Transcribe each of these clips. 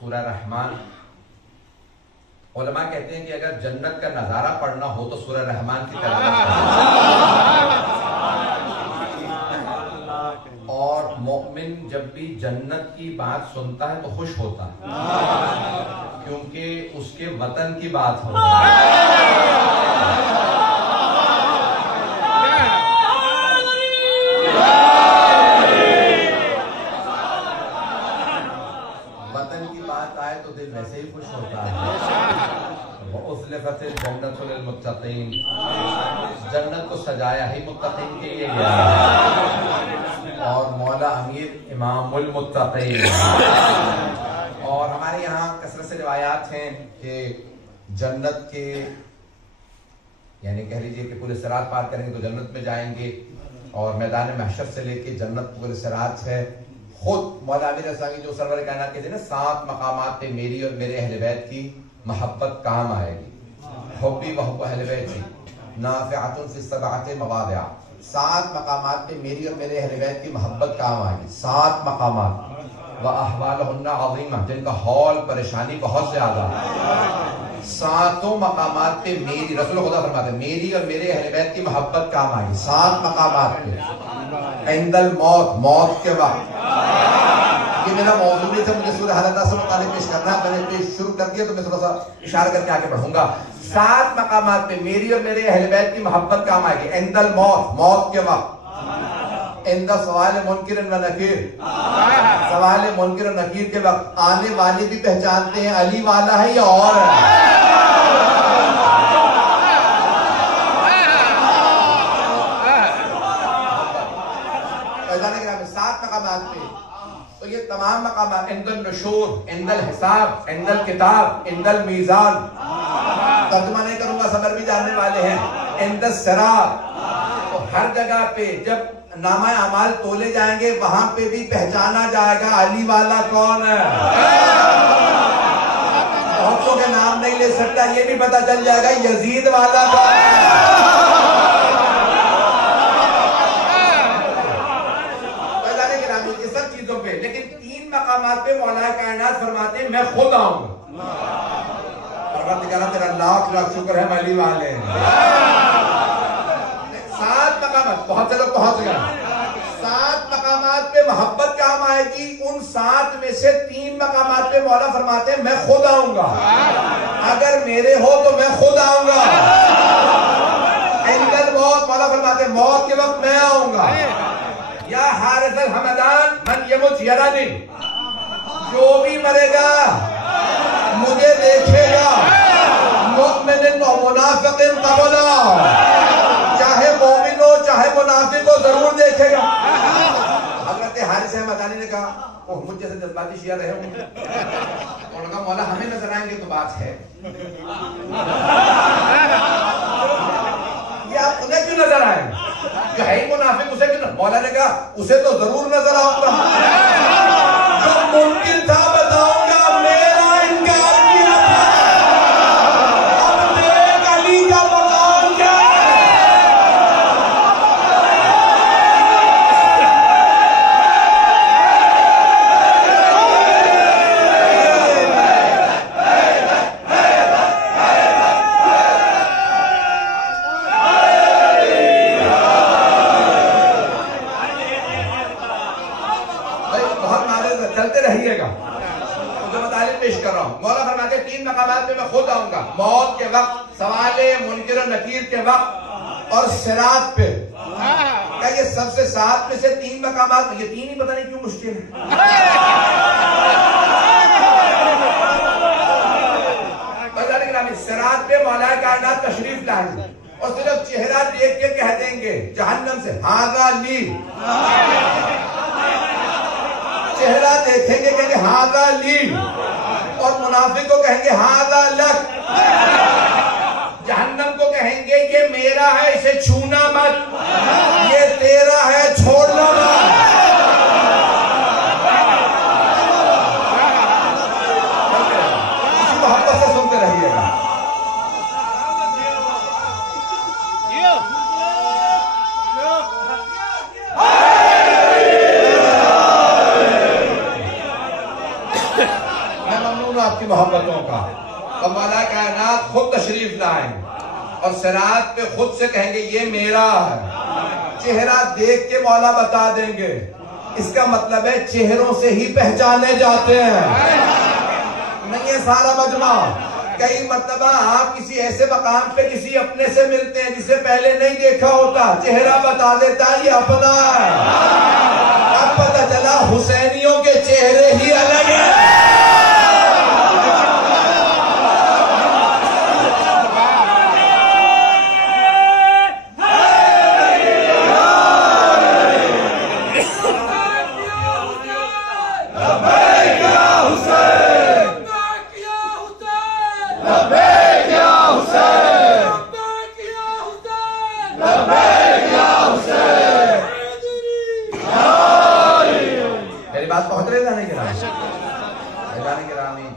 سورہ رحمان. علماء کہتے ہیں کہ اگر جنت کا نظارہ پڑھنا ہو تو سورہ رحمان کی تلاوت اور مومن جب بھی جنت کی بات سنتا ہے تو خوش ہوتا ہے کیونکہ اس کے وطن کی بات ہوتی ہے. وطن کی بات آئے تو دل ویسے ہی خوش ہوتا ہے. وَأُزْلِفَتِ الْجَنَّةُ لِلْمُتَّقِينَ, جنت کو سجایا ہی متقین کے لیے گیا اور مولا امیر امام المتقین. اور ہمارے یہاں کثرت سے روایات ہیں کہ جنت کے یعنی کہہ لیجئے کہ پورے صراط پار کریں گے تو جنت میں جائیں گے, اور میدان محشر سے لے کے جنت پورے صراط ہے. خود مولا امیر اسلام کی جو سرور کائنات کہتے ہیں نا 7 مقامات پہ میری اور میرے اہل بیت کی محبت کام آئے گی. حبی و حب اہل بیتی نافعۃ فی 7 مواضع, 7 مقامات پہ میری اور میرے اہل بیت کی محبت کام آئے گی. 7 مقامات وَأَحْوَالُهُنَّ عَظِيمَةٌ, جن کا حول پریشانی بہت زیادہ. 7 مقامات پہ میری, رسول خدا فرماتے ہیں میری اور میرے اہل بیت کی محبت کام آئے گی. 7 مقامات پہ. عند الموت, موت کے وقت. یہ میرا موضوع نہیں تھا, مجھے سورہ حالات سے متعلق پیش کرنا ہے, میں نے پیش شروع کر دیا تو میں تھوڑا سا اشارہ کر کے آگے بڑھوں گا. 7 مقامات پہ میری اور میرے اہل بیت کی محبت کام آئے گی. عند الموت, موت کے وقت. عند سوال منکر و نکیر, سوال منکر و نکیر کے وقت آنے والے بھی پہچانتے ہیں علی والا ہے یا اور ہے. 7 مقامات پہ. تو یہ تمام مقامات عند النشور, عند الحساب, عند الکتاب, عند المیزان, ترجمہ نہیں کروں گا, صبر بھی جاننے والے ہیں. عند الصراط, تو ہر جگہ پہ جب نامہ اعمال تولے جائیں گے وہاں پہ بھی پہچانا جائے گا علی والا کون ہے. بہتوں کے نام نہیں لے سکتا, یہ بھی پتا چل جائے گا یزید والا کون ہے. لیکن 3 مقامات پہ مولا کائنات فرماتے ہیں میں خود آؤں گا. پروردگارہ تیرا لاکھ لاکھ شکر ہے علی والے. 7 مقامات, بہت سے لوگ پہنچ گئے. 7 مقامات پہ محبت کام آئے گی. ان 7 میں سے 3 مقامات پہ مولا فرماتے ہیں میں خود آؤں گا. اگر میرے ہو تو میں خود آؤں گا. عند الموت, مولا فرماتے ہیں موت کے وقت میں آؤں گا. یا حارث الحمدان من یمت یرانی, جو بھی مرے گا مجھے دیکھے گا. مؤمن و منافق قبلا, چاہے مومن ہو چاہے منافق ہو ضرور دیکھے گا. حضرت حارث الحمدانی نے کہا اوہ مجھ جیسے جذباتی شیعہ رہے ہوں گے. انہوں نے کہا مولا ہمیں نظر آئیں گے تو بات ہے, یہ آپ انہیں کیوں نظر آئیں گے, جو ہے ہی منافق اسے کیوں. مولا نے کہا اسے تو ضرور نظر آؤں گا. جو ممکن تھا بتاؤں گا, میرا انکار کیا تھا, اب دیکھ علی کا مقام کیا ہے. چلتے رہیے گا, جو مطالب پیش کر رہا ہوں. مولا فرماتے ہیں 3 مقامات پہ میں خود آؤں گا. موت کے وقت, سوال منکر و نکیر کے وقت, اور صراط پہ. کیا یہ سب سے 7 میں سے 3 مقامات, یہ 3 ہی پتہ نہیں کیوں مشکل ہے. صراط پہ مولا کائنات تشریف لائیں گے اور صرف چہرہ دیکھ کے کہہ دیں گے جہنم سے ہاذا لی. چہرہ دیکھیں گے کہیں گے ہاذا لی, اور منافق کو کہیں گے ہاذا لک. جہنم کو کہیں گے یہ میرا ہے اسے چھونا مت, یہ تیرا ہے چھوڑنا مت. اسی محبت سے سنتے رہیے گا. میں ممنون ہوں آپ کی محبتوں کا. تو مولا کائنات خود تشریف لائیں اور صراط پہ خود سے کہیں گے یہ میرا ہے. چہرہ دیکھ کے مولا بتا دیں گے. اس کا مطلب ہے چہروں سے ہی پہچانے جاتے ہیں. نہیں ہے سارا مجمع. کئی مرتبہ آپ کسی ایسے مقام پہ کسی اپنے سے ملتے ہیں جسے پہلے نہیں دیکھا ہوتا, چہرہ بتا دیتا ہے یہ اپنا ہے. اب پتہ چلا حسینیوں کے چہرے ہی الگ ہیں.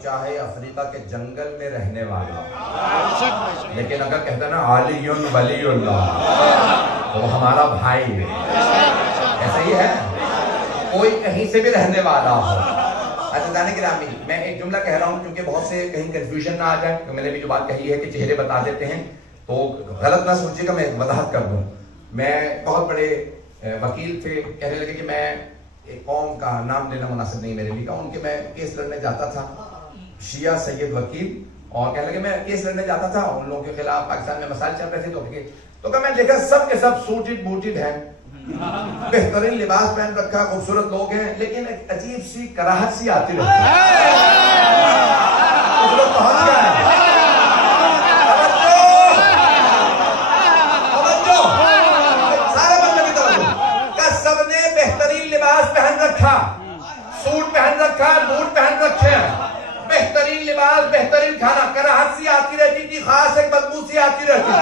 چاہے افریقہ کے جنگل میں رہنے والا, لیکن اگر کہتا نا علی ولی اللہ تو ہمارا بھائی ہے. ایسا ہی ہے, کوئی کہیں سے بھی رہنے والا ہو. عزیزان گرامی, میں ایک جملہ کہہ رہا ہوں کیونکہ بہت سے کہیں کنفیوژن نہ آ جائے. میں نے بھی جو بات کہی ہے کہ چہرے بتا دیتے ہیں تو غلط نہ سوچیے گا, میں وضاحت کر دوں. میں بہت بڑے وکیل تھے, کہنے لگے کہ میں ایک قوم کا نام لینا مناسب نہیں میرے لیے, ان کے میں کیس لڑنے جاتا تھا, شیعہ سید وکیل, اور کہنے لگے میں کیس لڑنے جاتا تھا ان لوگوں کے خلاف, پاکستان میں مسائل چل رہے تھے. تو کہ میں دیکھا سب کے سب سوٹڈ بوٹڈ ہیں, بہترین لباس پہن رکھا, خوبصورت لوگ ہیں, لیکن ایک عجیب سی کراہت سی آتی رہتی ہے. کچھ لوگ پہنچ گئے ہیں. سارے بندے کی توجہ کہ سب نے بہترین لباس پہن رکھا, سوٹ پہن رکھا, بوٹ پہن رکھے, بہترین لباس, بہترین کھانا, کراہت سی آتی رہتی تھی, خاص ایک بدبو سی آتی رہتی تھی.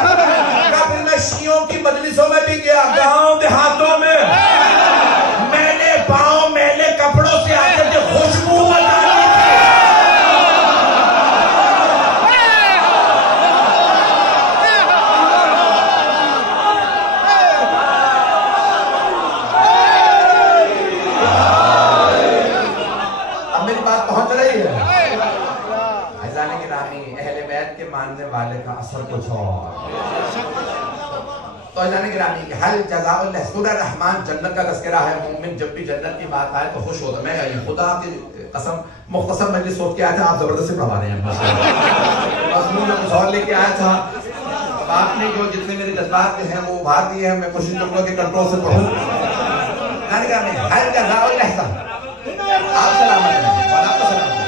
پھر میں شیعوں کی مجلسوں میں بھی گیا, گاؤں دیہاتوں میں, میں نے پاؤں میلے کپڑوں سے آ کر کے خوشبو بتائی. اب میری بات پہنچ رہی ہے. اہل بیت کے ماننے والے کا اثر کچھ اور. تو جانے گرامی حل جزاء اللہ, سورہ رحمان جنت کا تذکرہ ہے. مومن جب بھی جنت کی بات آئے تو خوش ہوتا. میں خدا کی قسم مختصر مجلس سوچ کے آیا تھا, آپ زبردستی پڑھا رہے ہیں. مضمون میں کچھ اور لے کے آیا تھا, آپ نے جو جتنے میرے جذبات ہیں وہ ابھار دیے ہیں. میں کوشش کروں گا کہ کنٹرول سے پڑھوں. جانے گرامی حل جزاء الاحسان, آپ سلامت ہیں, آپ کو سلامت.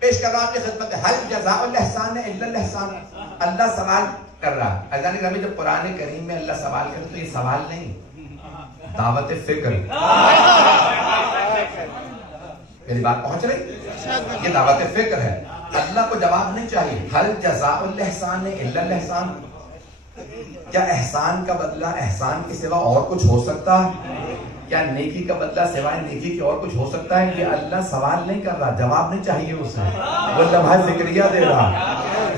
پیش کر رہا ہوں آپ کی خدمت ہے, حل جزاء الاحسان الا الاحسان. اللہ سوال کر رہا ہے. عزیزان گرامی, جب قرآن کریم میں اللہ سوال کرے تو یہ سوال نہیں, دعوت فکر. میری بات پہنچ رہی؟ یہ دعوت فکر ہے. اللہ کو جواب نہیں چاہیے. حل جزاء الاحسان الا الاحسان. کیا احسان کا بدلہ احسان کے سوا اور کچھ ہو سکتا ہے؟ کیا نیکی کا بدلہ سوائے نیکی کی اور کچھ ہو سکتا ہے؟ یہ اللہ سوال نہیں کر رہا, جواب نہیں چاہیے اسے, وہ لمحہ ذکریہ دے رہا.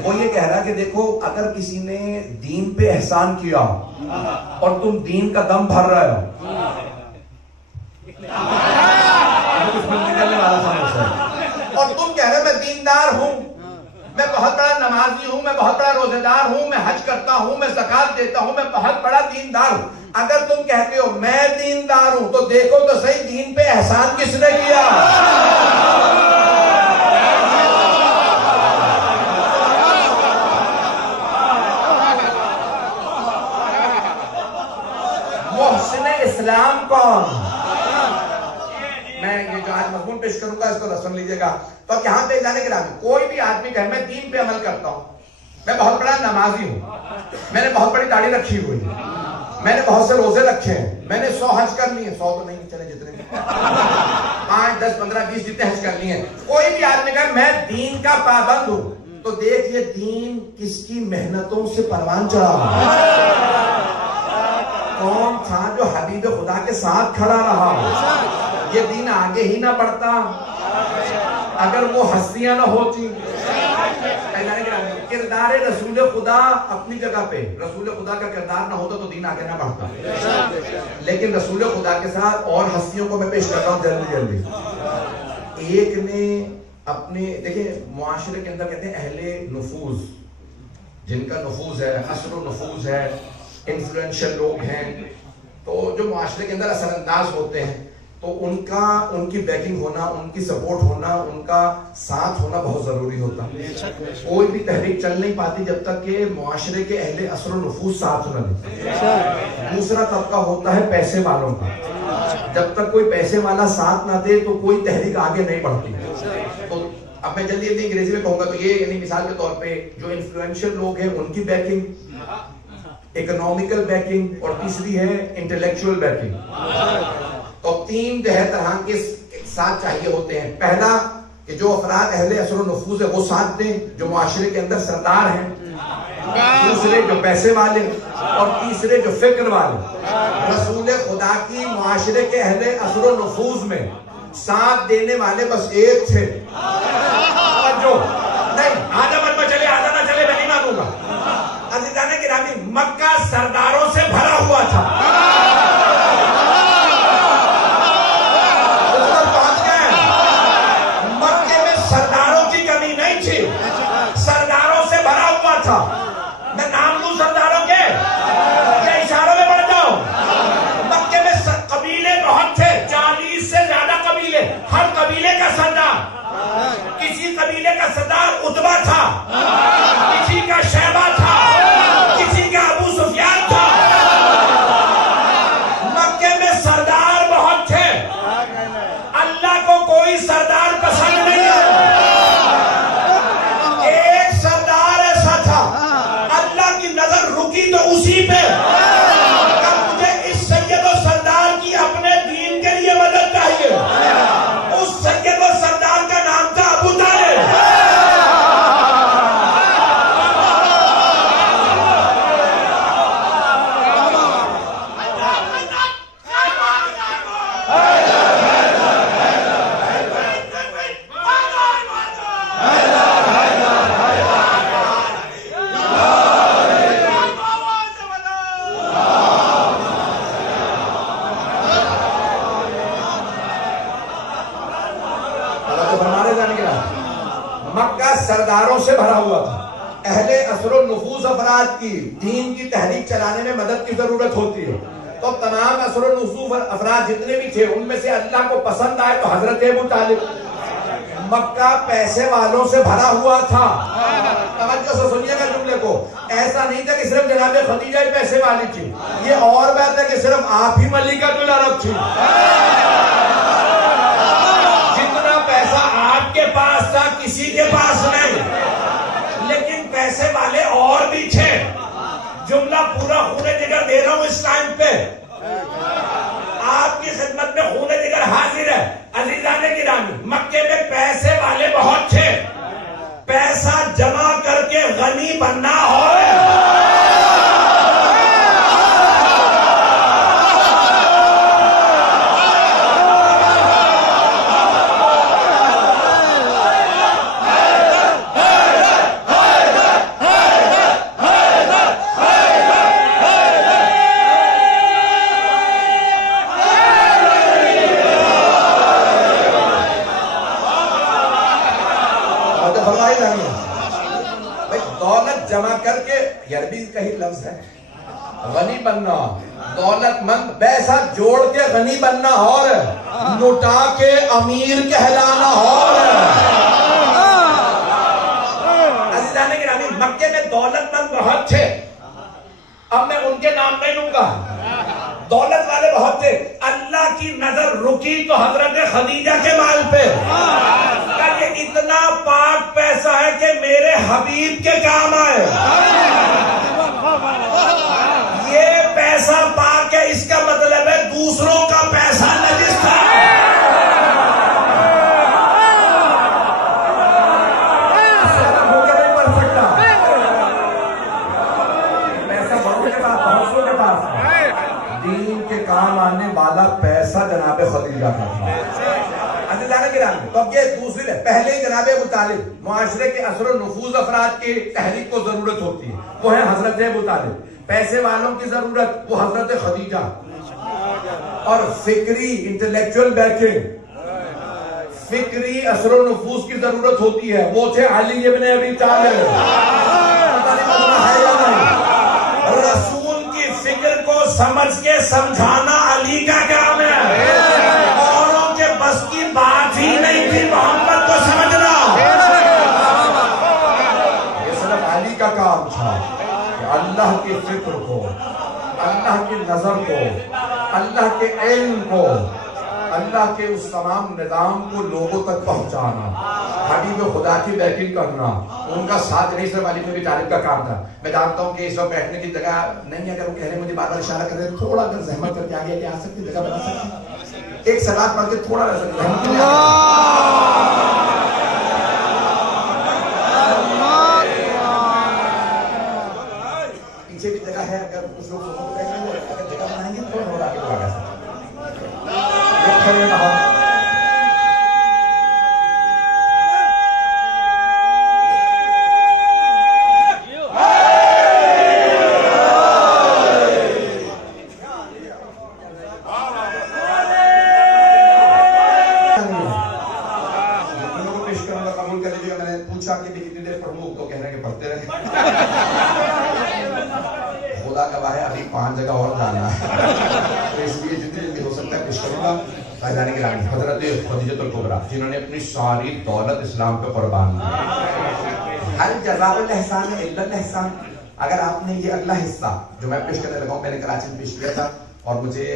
وہ یہ کہہ رہا کہ دیکھو اگر کسی نے دین پہ احسان کیا اور تم دین کا دم بھر رہے ہو, اور تم کہہ رہے میں دیندار ہوں, میں بہت بڑا نمازی ہوں, میں بہت بڑا روزے دار ہوں, میں حج کرتا ہوں, میں زکات دیتا ہوں, میں بہت بڑا دیندار ہوں. اگر تم کہتے ہو میں دیندار ہوں تو دیکھو تو صحیح دین پہ احسان کس نے کیا. محسن اسلام کون؟ میں یہ جو آج مضمون پیش کروں گا اس کو سن لیجئے گا. تو یہاں پہ جانے کے بعد کوئی بھی آدمی کہے میں دین پہ عمل کرتا ہوں, میں بہت بڑا نمازی ہوں, میں نے بہت بڑی داڑھی رکھی ہوئی, میں نے بہت سے روزے رکھے ہیں, میں نے 100 حج کر لیے, 100 تو نہیں چلے جتنے 5, 10, 15, 20 جتنے حج کر لیے ہیں. کوئی بھی آدمی کہے میں دین کا پابند ہوں تو دیکھ یہ دین کس کی محنتوں سے پروان چڑھا. کون تھا جو حبیب خدا کے ساتھ کھڑا رہا؟ یہ دین آگے ہی نہ بڑھتا اگر وہ ہستیاں نہ ہوتی. کردار رسول خدا اپنی جگہ پہ، رسول خدا کا کردار نہ ہوتا تو دین آگے نہ بڑھتا، لیکن رسول خدا کے ساتھ اور ہستیوں کو میں پیش کرتا ہوں جلدی جلدی۔ ایک نے اپنے دیکھیں معاشرے کے اندر کہتے ہیں اہل نفوذ، جن کا نفوذ ہے، اثر و نفوذ ہے، انفلوئنشل لوگ ہیں، تو جو معاشرے کے اندر اثر انداز ہوتے ہیں، تو ان کی بیکنگ ہونا، ان کی سپورٹ ہونا، ان کا ساتھ ہونا بہت ضروری ہوتا ہے۔ کوئی بھی تحریک چل نہیں پاتی جب تک کہ معاشرے کے اہل اثر و نفوذ ساتھ نہ دیں۔ دوسرا طبقہ ہوتا ہے پیسے والوں کا، جب تک کوئی پیسے والا ساتھ نہ دے تو کوئی تحریک آگے نہیں بڑھتی۔ تو اب میں جلدی جلدی انگریزی میں کہوں گا تو یہ یعنی مثال کے طور پہ جو انفلوئنشل لوگ ہیں ان کی بیکنگ، اکنومیکل بیکنگ، اور تیسری ہے انٹلیکچوئل بیکنگ۔ تو تین جو ہے طرح کے ساتھ چاہیے ہوتے ہیں۔ پہلا کہ جو افراد اہل اثر و نفوذ ہے وہ ساتھ دیں، جو معاشرے کے اندر سردار ہیں، دوسرے جو پیسے والے، اور تیسرے جو فکر والے۔ رسول خدا کی معاشرے کے اہل اثر و نفوذ میں ساتھ دینے والے بس ایک تھے، جو نہیں آدھا مت میں چلے آدھا نہ چلے میں نہیں مانوں گا۔ عزیزان گرامی، مکہ سرداروں سے بھرا ہوا تھا، مکے میں سرداروں کی کمی نہیں تھی، سرداروں سے بھرا ہوا تھا۔ میں نام لوں سرداروں کے یا اشاروں میں بڑھ جاؤں؟ مکے میں قبیلے بہت تھے، 40 سے زیادہ قبیلے، ہر قبیلے کا سردار، کسی قبیلے کا سردار عتبہ تھا، کسی کا شیبہ تھا، کسی کا ابو سفیان تھا۔ مکے میں سردار بہت تھے، اللہ کو کوئی سردار پسند نہیں ہے۔ ایک سردار ایسا تھا، اللہ کی نظر رکی تو اسی پہ، کہ مجھے اس سید و سردار کی اپنے دین کے لیے مدد چاہیے۔ اس سید و سردار کا نام تھا ابو طالب۔ مکہ سرداروں سے بھرا ہوا تھا، اہل اثر و نفوذ افراد کی دین کی تحریک چلانے میں مدد کی ضرورت ہوتی ہے۔ تو تمام اثر و نفوذ افراد جتنے بھی تھے ان میں سے اللہ کو پسند آئے تو حضرت ابو طالب۔ مکہ پیسے والوں سے بھرا ہوا تھا، توجہ سے سنیے گا جملے کو، ایسا نہیں تھا کہ صرف جناب خدیجہ ہی پیسے والی تھی، یہ اور بات ہے کہ صرف آپ ہی ملکۃ العرب تھی۔ جتنا پیسہ آپ کے پاس تھا کسی کے پاس نہیں، لیکن پیسے والے اور بھی تھے۔ جملہ پورا خون جگر دے رہا ہوں اس ٹائم پہ، آپ کی خدمت میں خون جگر حاضر ہے۔ عزیزان گرامی، مکے میں پیسے والے بہت تھے، پیسہ جمع کر کے غنی بننا ہو جمع کر کے، یہ عربی کا ہی لفظ ہے، غنی بننا، دولت مند، پیسہ جوڑ کے غنی بننا اور لٹا کے امیر کہلانا اور۔ عزیزان گرامی، مکے میں دولت مند بہت تھے، اب میں ان کے نام نہیں لوں گا، دولت والے بہت تھے۔ اللہ کی نظر رکی تو حضرت خدیجہ کے مال پہ، کہ یہ اتنا پاک پیسہ ہے کہ میرے حبیب کے کام آئے۔ یہ پیسہ پاک ہے، اس کا مطلب ہے دوسروں کا پیسہ نجس تھا۔ دین کے کام آنے والا پیسہ جناب خدیجہ کا تھا۔ عزیزان گرامی تو اب یہ دوسری ہے. پہلے جناب ابو طالب معاشرے کے اثر و نفوذ افراد کی تحریک کو ضرورت ہوتی ہے, وہ ہے حضرت ابو طالب. پیسے والوں کی ضرورت, وہ حضرت خدیجہ. اور فکری انٹلیکچوئل بیکنگ, فکری اثر و نفوذ کی ضرورت ہوتی ہے, وہ تھے علی ابن ابی طالب. رسول کی فکر کو سمجھ کے سمجھانا علی کا کام ہے, اوروں کے بس کی بات ہی نہیں تھی محمد کو سمجھنا. یہ صرف علی کا کام تھا کہ اللہ کی فکر کو, اللہ کی نظر کو, اللہ کے علم کو, اللہ کے اس تمام نظام کو لوگوں تک پہنچانا, حبیب خدا کی بیکنگ کرنا, ان کا ساتھ نہیں. صرف علی ابن طالب کا کام تھا. میں جانتا ہوں کہ اس وقت بیٹھنے کی جگہ نہیں ہے, اگر وہ کہہ رہے مجھے بار بار اشارہ کر رہے تھوڑا اگر زحمت کر کے آگے آ سکتے, جگہ بنا سکتے, ایک سلاد پڑھ کے تھوڑا پیچھے بھی جگہ ہے, اگر کچھ لوگ اگر جگہ بنائیں گے تھوڑا تھوڑا آگے آ سکتے. خدا گواہ ہے ابھی 5 جگہ اور جانا ہے, تو اس لیے جتنی جلدی ہو سکتا ہے پیش کروں گا. فیضان گرامی حضرت خدیجہ الکبریٰ, جنہوں نے اپنی ساری دولت اسلام پہ قربان کی. ہر جزاء الاحسان الا الاحسان. اگر آپ نے یہ اگلا حصہ جو میں پیش کرنے لگا ہوں, میں نے کراچی میں پیش کیا تھا, اور مجھے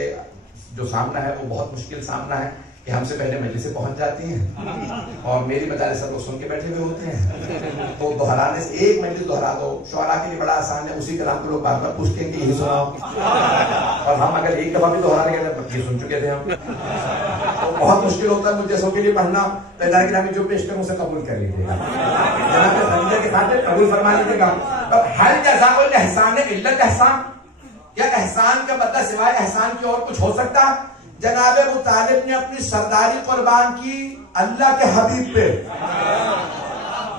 جو سامنا ہے وہ بہت مشکل سامنا ہے کہ ہم سے پہلے مجلسیں پہنچ جاتی ہیں اور میری مجالس سب لوگ سن کے بیٹھے ہوئے ہوتے ہیں, تو دہرانے سے ایک مجلس دہرا دو. شعراء کے لیے بڑا آسان ہے, اسی کلام کو لوگ بار بار پوچھتے ہیں کہ یہی سناؤ, اور ہم اگر ایک دفعہ بھی دہرانے کے یہ سن چکے تھے ہم, تو بہت مشکل ہوتا ہے مجھ جیسوں کے لیے پڑھنا. فیضان گرامی جو پیش کروں اسے قبول کر لیجیے گا, جناب خدیجہ کے ساتھ قبول فرما لیجیے گا. ہر جزاء الاحسان الا الاحسان, یا احسان کا بدلہ سوائے احسان کی اور کچھ ہو سکتا؟ جناب ابو طالب نے اپنی سرداری قربان کی اللہ کے حبیب پہ,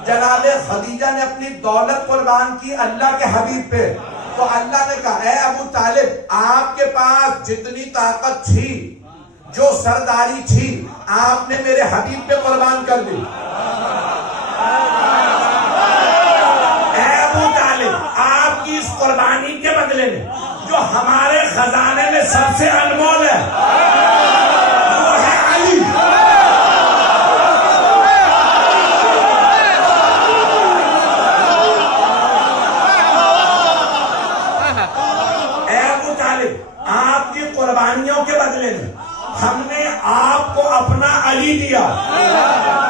جناب خدیجہ نے اپنی دولت قربان کی اللہ کے حبیب پہ. تو اللہ نے کہا اے ابو طالب, آپ کے پاس جتنی طاقت تھی, جو سرداری تھی, آپ نے میرے حبیب پہ قربان کر دی. اے ابو طالب, آپ کی اس قربانی کے بدلے میں جو ہمارے خزانے میں سب سے انمول ہے وہ ہے علی. اے ابو طالب, آپ کی قربانیوں کے بدلے میں ہم نے آپ کو اپنا علی دیا.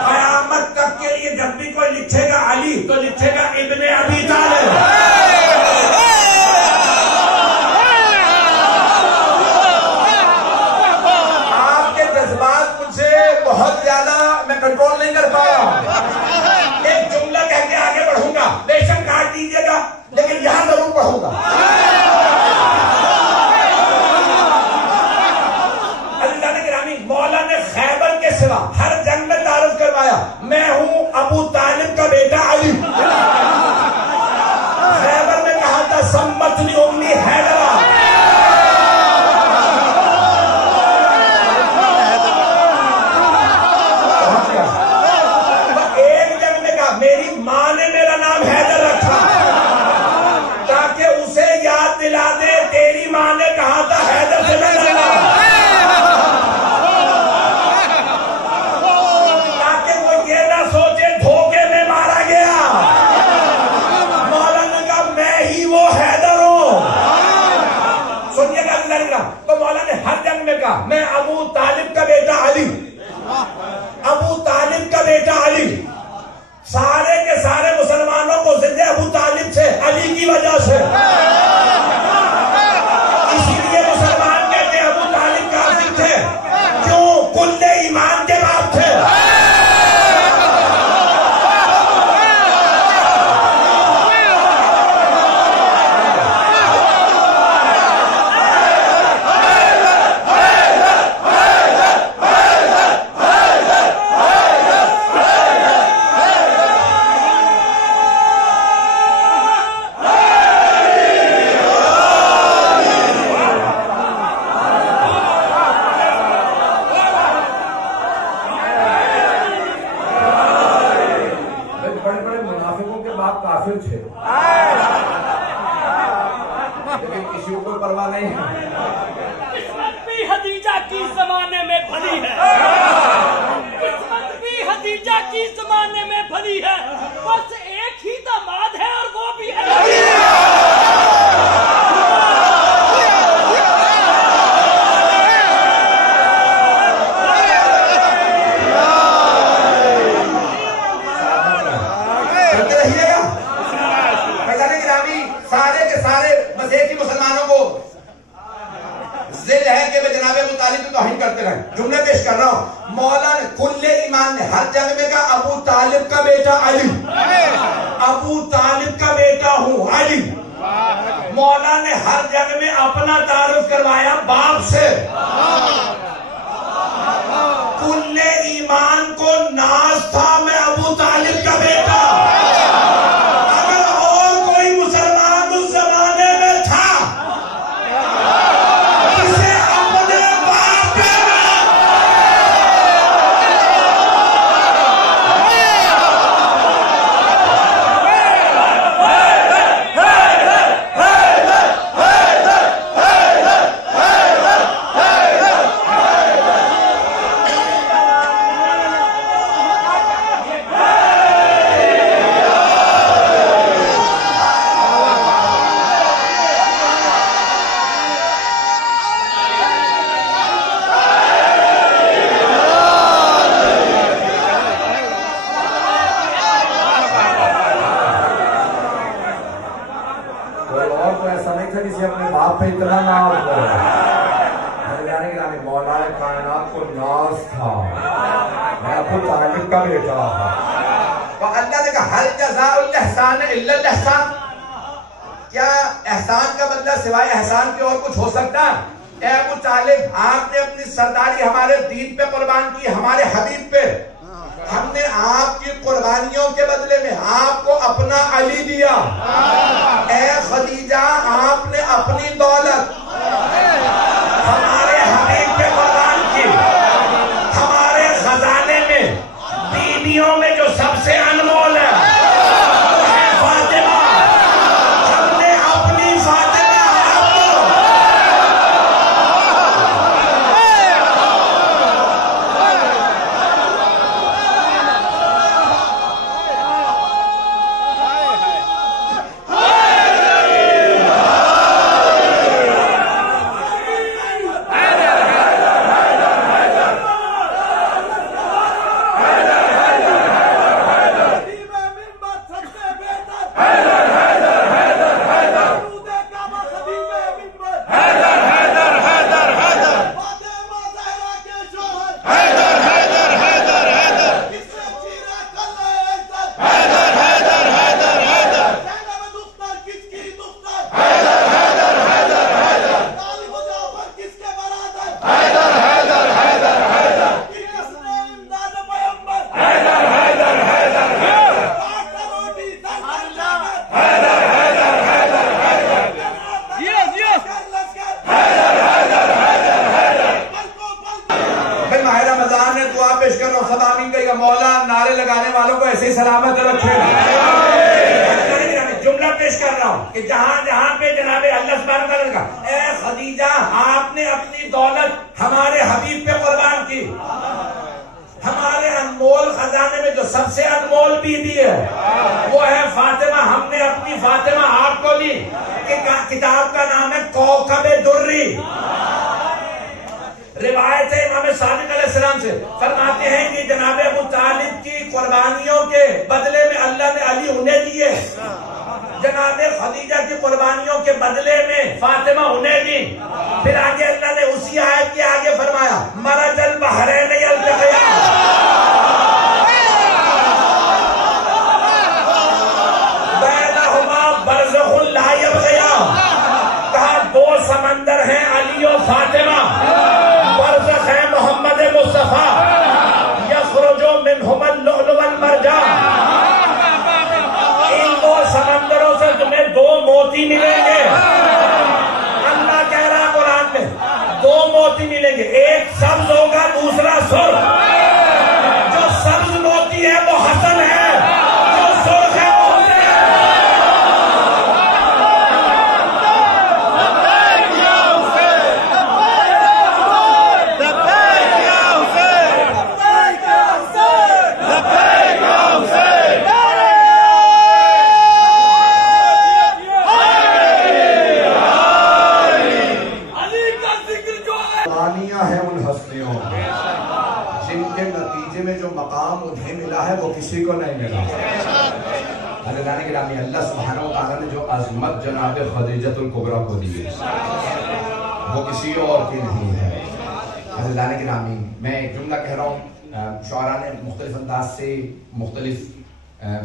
قیامت تک کے لیے جب بھی کوئی لکھے گا علی تو لکھے گا ابن ابی طالب. بہت زیادہ میں کنٹرول نہیں کر پایا, ایک جملہ کہہ کے آگے بڑھوں گا, بے شک کاٹ دیجیے گا لیکن یہاں ضرور پڑھوں گا. اللہ نے گرامی, مولا نے خیبر کے سوا ہر جنگ میں تعارف کروایا, میں ہوں ابو طالب کا بیٹا علی. خیبر میں کہا تھا سمتنی امی حیدرہ, میں ابو طالب کا بیٹا علی, ابو طالب کا بیٹا علی. سارے کے سارے مسلمانوں کو زندہ ابو طالب سے, علی کی وجہ سے. اسی لیے مسلمان کہتے ہیں ابو طالب کافر تھے, کیوں؟ کل ایمان کے باپ تھے. لیکن کسی کو پرواہ نہیں ہے. قسمت بھی خدیجہ کی زمانے میں بھلی ہے, قسمت بھی خدیجہ کی زمانے میں بھلی ہے, بس ایک ہی داماد ہے اور وہ بھی ہے. سارے کے سارے مسیحی مسلمانوں کو ذل ہے کہ میں جناب ابو طالب کی توہین کرتے رہے. جملے پیش کر رہا ہوں. مولانا کل ایمان نے ہر جنگ میں کہا ابو طالب کا بیٹا علی, ابو طالب کا بیٹا ہوں علی. مولا نے ہر جنگ میں اپنا تعارف کروایا باپ سے. کل ایمان کو ناز تھا میں ابو طالب کا بیٹا. کیا احسان کا بدلہ سوائے احسان کے اور کچھ ہو سکتا؟ اے ابو طالب, آپ نے اپنی سرداری ہمارے دین پہ قربان کی, ہمارے حبیب پہ. ہم نے آپ کی قربانیوں کے بدلے میں آپ کو اپنا علی دیا. اے خدیجہ, آپ نے اپنی دولت ہمارے حبیب پہ قربان کی. ہمارے خزانے میں بیویوں میں جو سب سے انمول ہے سلامت رکھے. جملہ پیش کر رہا ہوں کہ جہاں جہاں پہ جناب اللہ سبحانہ وتعالی کا اے خدیجہ, آپ نے اپنی دولت ہمارے حبیب پہ قربان کی. ہمارے انمول خزانے میں جو سب سے انمول بیوی ہے وہ ہے فاطمہ. ہم نے اپنی فاطمہ آپ کو دی. کتاب کا نام ہے کوكب دری. روایت ہے امام صادق علیہ السلام سے, فرماتے ہیں کہ جناب ابو طالب کی قربانیوں کے بدلے میں اللہ نے علی انہیں دیے, جناب خدیجہ کی قربانیوں کے بدلے میں فاطمہ انہیں دی. پھر آگے اللہ نے اسی آیت کے آگے فرمایا مرج البحرین یلتقیان, بینہما برزخ لا یبغیان. کہا دو سمندر ہیں علی و فاطمہ, برزخ ہے محمد مصطفیٰ, یخرج منہما اللؤلؤ والمرجان. ان دو سمندروں سے تمہیں دو موتی ملیں گے. اللہ کہہ رہا قرآن میں دو موتی ملیں گے, ایک سبز ہوگا دوسرا سرخ. جو سبز موتی ہے وہ حسن ہے, جو سرخ ہے وہ حسین ہے. کسی کو نہیں ملا. عزیزان گرامی اللہ سبحانہ و تعالیٰ نے جو عظمت جناب خدیجۃ الکبریٰ کو دی ہے وہ کسی اور کی نہیں ہے. عزیزان گرامی میں ایک جملہ کہہ رہا ہوں، شعراء نے مختلف انداز سے مختلف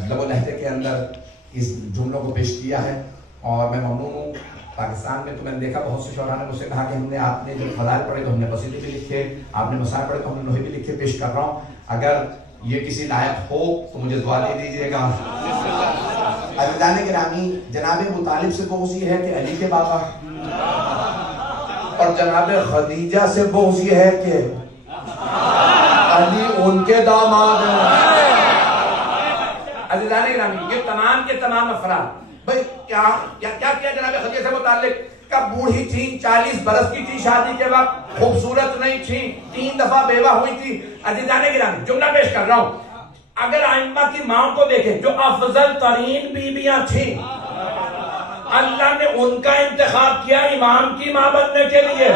لب و لہجے کے اندر اس جملوں کو پیش کیا ہے، اور میں ممنون ہوں. پاکستان میں تو میں نے دیکھا بہت سے شعراء نے مجھ سے کہا کہ ہم نے آپ نے جو فضائل پڑھے تو ہم نے قصیدے بھی لکھے، آپ نے مسائل پڑھے تو ہم نے لوہے بھی لکھے. پیش کر رہا ہوں، اگر یہ کسی لائق ہو تو مجھے دعا دے دیجئے گا. عزیزان گرامی جناب ابو طالب سے بغض یہ ہے کہ علی کے بابا، اور جناب خدیجہ سے بغض یہ ہے کہ علی ان کے داماد ہیں. عزیزان گرامی یہ تمام کے تمام افراد بھئی کیا جناب خدیجہ سے متعلق کہ بوڑھی تھی، 40 برس کی تھی شادی کے وقت، خوبصورت نہیں تھی، 3 دفعہ بیوہ ہوئی تھی. عزیزان گرامی جملہ پیش کر رہا ہوں، اگر ائمہ کی ماں کو دیکھیں جو افضل ترین بیویاں تھیں، اللہ نے ان کا انتخاب کیا امام کی ماں بننے کے لیے.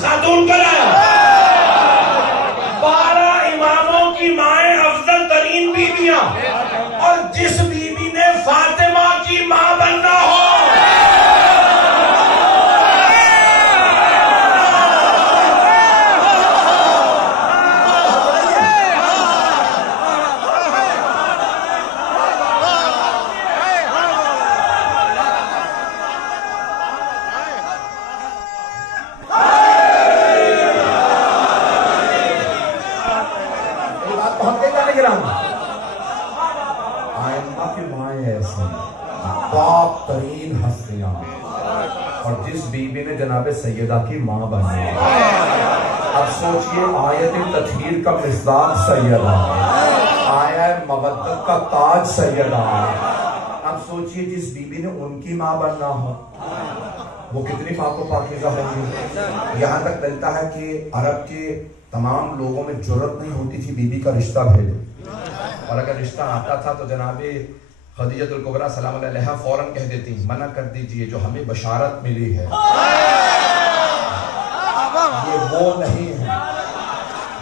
خاتون کا لایا. 12 اماموں کی مائیں افضل ترین بیویاں، اور جس بیوی نے فاطمہ کی ماں بننا ہو ترین ہستیاں، اور جس بیوی نے جناب سیدہ کی ماں بنی. اب سوچئے آیت تطہیر کا مصداق سیدہ، آیت مودت کا تاج سیدہ. اب سوچئے جس بیوی نے ان کی ماں بننا ہو وہ کتنی پاک و پاکیزہ ہوگی. یہاں تک ملتا ہے کہ عرب کے تمام لوگوں میں جرأت نہیں ہوتی تھی بیوی کا رشتہ بھیجو، اور اگر رشتہ آتا تھا تو جناب خدیجۃ الکبریٰ سلام اللہ علیہا فوراً کہہ دیتی منع کر دیجئے، جو ہمیں بشارت ملی ہے یہ وہ نہیں ہے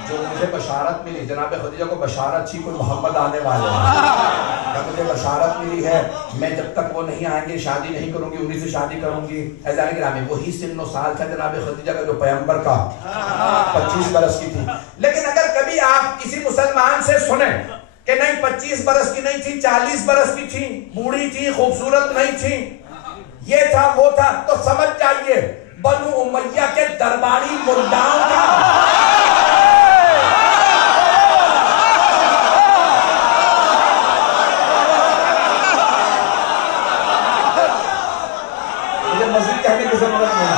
جو مجھے بشارت ملی. جناب خدیجہ کو بشارت تھی کوئی محمد آنے والے ہیں، مجھے بشارت ملی ہے میں جب تک وہ نہیں آئیں گے شادی نہیں کروں گی، انہی سے شادی کروں گی. عزیزان گرامی وہی سن و سال تھا جناب خدیجہ کا جو پیغمبر کا 25 برس کی تھی. لیکن اگر کبھی آپ کسی مسلمان سے سنیں کہ نہیں 25 برس کی نہیں تھی، 40 برس کی تھی، بوڑھی تھی، خوبصورت نہیں تھی، یہ تھا وہ تھا، تو سمجھ جائیے بنو امیہ کے درباری ملاؤں کا مجھے مزید کہنے کی ضرورت نہیں،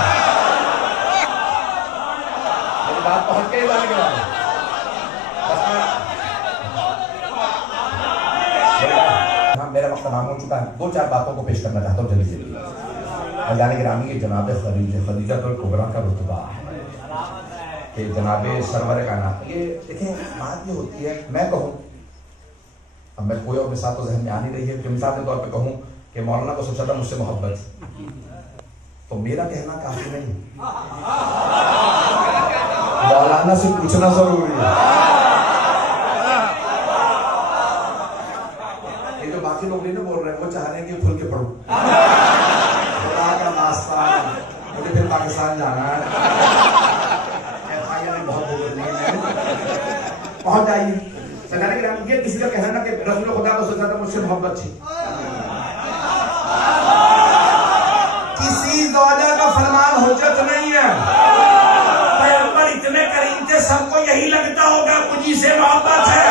میری بات پہنچ کے جانے کے بعد میرا وقت تمام ہو چکا ہے. 2-4 باتوں کو پیش کرنا چاہتا ہوں جلدی جلدی. عزیزان گرامی یہ جناب خدیجۃ الکبریٰ کا رتبہ ہے کہ جناب سرور کائنات. یہ دیکھیں بات یہ ہوتی ہے، میں کہوں اب میں کوئی اور مثال تو ذہن میں آ نہیں رہی ہے کہ مثال کے طور پہ کہوں کہ مولانا کو سب سے زیادہ مجھ سے محبت، تو میرا کہنا کافی نہیں، مولانا سے پوچھنا ضروری ہے. باقی لوگ نہیں بول رہے ہیں، وہ چاہ رہے ہیں کہ کھل کے پڑھو. خدا کا واسطہ مجھے پھر پاکستان جانا ہے، بہت بہت نہیں پہنچ جائیے. یہ کسی کا کہنا کہ رسول خدا کو سب سے زیادہ مجھ سے محبت تھی، کسی زوجہ کا فرمان حجت نہیں ہے. پیغمبر اتنے کریم تھے، سب کو یہی لگتا ہوگا مجھے سے محبت ہے.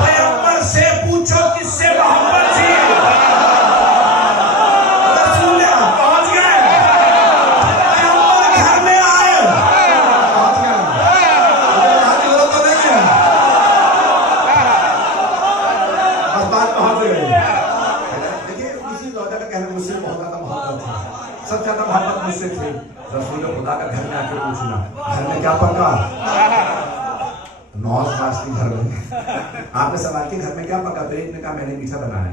پیغمبر سے پوچھو کس سے محبت تھی، رسول پہنچ گئے، پیغمبر گھر میں آئے، پہنچ گئے. بات کہاں سے گئی؟ دیکھیے کسی زوجہ کا کہنا مجھ سے بہت زیادہ محبت تھا، سب زیادہ محبت مجھ سے تھی. رسول خدا کا گھر میں آ کے پوچھنا گھر میں کیا پکا؟ نوز خاص تھی گھر میں. آپ نے سوال کی گھر میں کیا پکا؟ تو ایک نے کہا میں نے میٹھا بنایا.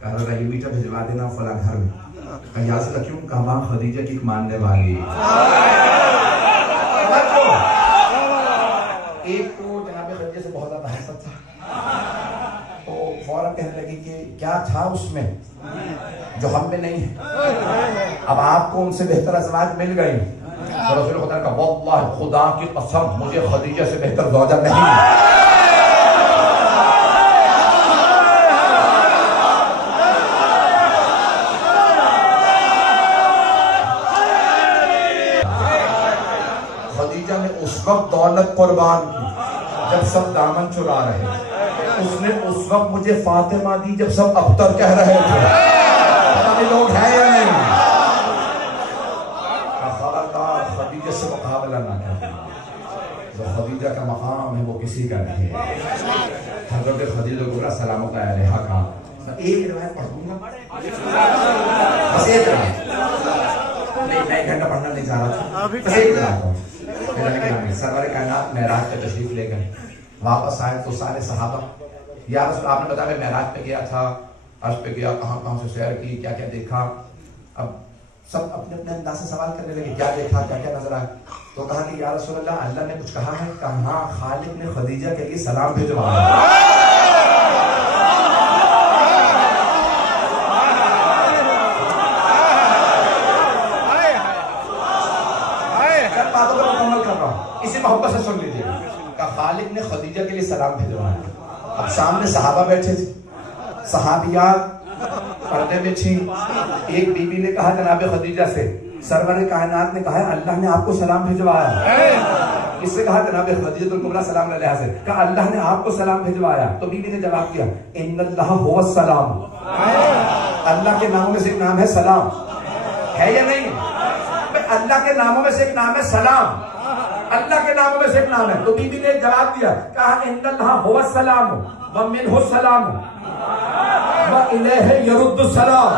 کہا رہا یہ میٹھا بھجوا دینا فلاں گھر میں. کہا یاد سے رکھیوں کہا ماں خدیجہ کی ایک ماننے والی. ایک تو جناب خدیجہ سے بہت زیادہ حسد تھا، تو فوراً کہنے لگی کہ کیا تھا اس میں جو ہم میں نہیں ہے؟ اب آپ کو ان سے بہتر ازواج مل گئی. تو رسول خدا نے کہا واللہ خدا کی قسم مجھے خدیجہ سے بہتر زوجہ نہیں ہے. خدیجہ نے اس وقت دولت قربان کی جب سب دامن چرا رہے. اس نے اس وقت مجھے فاطمہ دی جب سب ابتر کہہ رہے تھے. پتہ نہیں لوگ ہیں یا نہیں. خبردار خدیجہ سے مقابلہ نہ کریں. جو خدیجہ کا مقام ہے وہ کسی کا نہیں ہے. حضرت خدیجہ کبریٰ سلام اللہ علیہا کا ایک روایت پڑھ دوں گا، بس ایک روایت. میں ایک گھنٹہ پڑھنا نہیں چاہ رہا تھا، بس ایک روایت. سرور کائنات معراج پہ تشریف لے گئے، واپس آئے تو سارے صحابہ یا رسول آپ نے بتایا معراج پہ گیا تھا، عرش پہ گیا، کہاں کہاں سے سیر کی، کیا کیا دیکھا. اب سب اپنے اپنے انداز سے سوال کرنے لگے کیا دیکھا، کیا کیا نظر آیا. تو کہا کہ یا رسول اللہ اللہ نے کچھ کہا ہے؟ کہا ہاں خالق نے خدیجہ کے لیے سلام بھیجوایا. اسی محبت سے سن لیجیے. کہ خالق نے خدیجہ کے لیے سلام بھیجوایا. اب سامنے صحابہ بیٹھے تھے، صحابیات پردے میں تھی. ایک بی بی نے کہا جناب خدیجہ سے سرور کائنات نے کہا اللہ نے آپ کو سلام بھیجوایا. اس سے کہا جناب خدیجہ الکبریٰ سلام علیہا سے کہا اللہ نے آپ کو سلام بھیجوایا. تو بی بی نے جواب دیا ان اللہ هو السلام. اللہ کے ناموں میں سے ایک نام ہے سلام، ہے یا نہیں؟ اللہ کے ناموں میں سے ایک نام ہے سلام. اللہ کے ناموں میں سے ایک نام ہے. تو بی بی نے جواب دیا کہا ان اللہ هو السلام ومنہ السلام والیہ یرد السلام.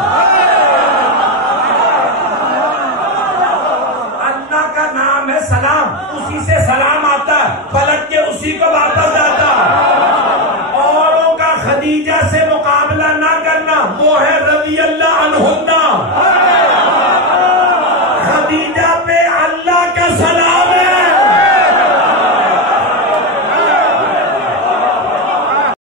اللہ کا نام ہے سلام، اسی سے سلام آتا ہے، پلٹ کے اسی کو واپس جاتا ہے.